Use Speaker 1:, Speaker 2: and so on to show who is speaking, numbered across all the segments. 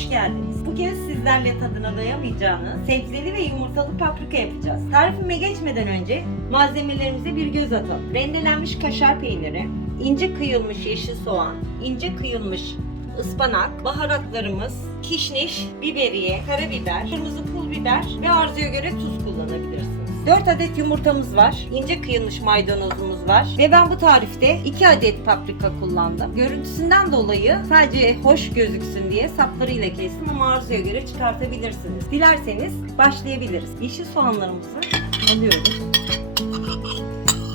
Speaker 1: hoş geldiniz. Bugün sizlerle tadına doyamayacağınız sebzeli ve yumurtalı paprika yapacağız. Tarifime geçmeden önce malzemelerimize bir göz atalım. Rendelenmiş kaşar peyniri, ince kıyılmış yeşil soğan, ince kıyılmış ıspanak, baharatlarımız, kişniş, biberiye, karabiber, kırmızı pul biber ve arzuya göre tuz kullanabilirsiniz. 4 adet yumurtamız var. ince kıyılmış maydanozumuz var. Ve ben bu tarifte 2 adet paprika kullandım. Görüntüsünden dolayı sadece hoş gözüksün diye saplarıyla kestim ama arzuya göre çıkartabilirsiniz. Dilerseniz başlayabiliriz. Yeşil soğanlarımızı alıyoruz.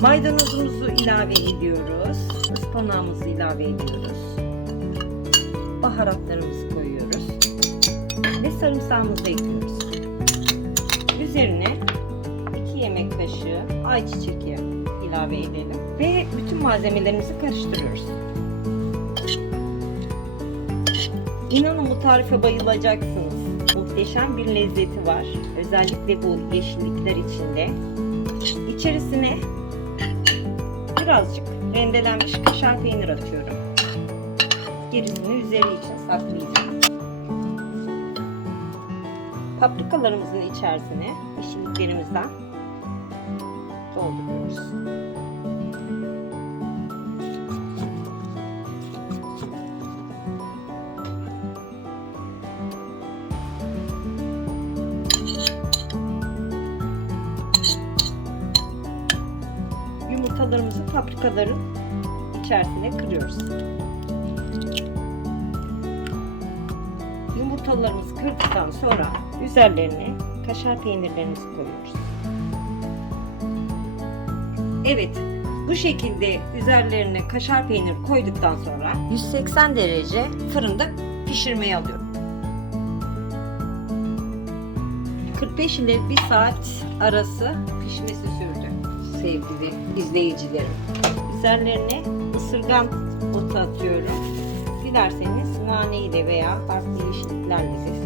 Speaker 1: Maydanozumuzu ilave ediyoruz. Ispanağımızı ilave ediyoruz. Baharatlarımızı koyuyoruz. Ve sarımsağımızı ekliyoruz. Üzerine 2 yemek kaşığı ayçiçek yağı ilave edelim. Ve bütün malzemelerimizi karıştırıyoruz. İnanın bu tarife bayılacaksınız. Muhteşem bir lezzeti var. Özellikle bu yeşillikler içinde. İçerisine birazcık rendelenmiş kaşar peynir atıyorum. Gerisini üzeri için saklayacağım. Paprikalarımızın içerisine yeşilliklerimizden dolduruyoruz. Yumurtalarımızı paprikaların içerisine kırıyoruz. Yumurtalarımızı kırdıktan sonra üzerlerine kaşar peynirlerimizi koyuyoruz. Evet, bu şekilde üzerlerine kaşar peynir koyduktan sonra 180 derece fırında pişirmeye alıyorum. 45 ile 1 saat arası pişmesi sürdü sevgili izleyicilerim. Üzerlerine ısırgan otu atıyorum. Dilerseniz naneyle veya farklı yeşilliklerle de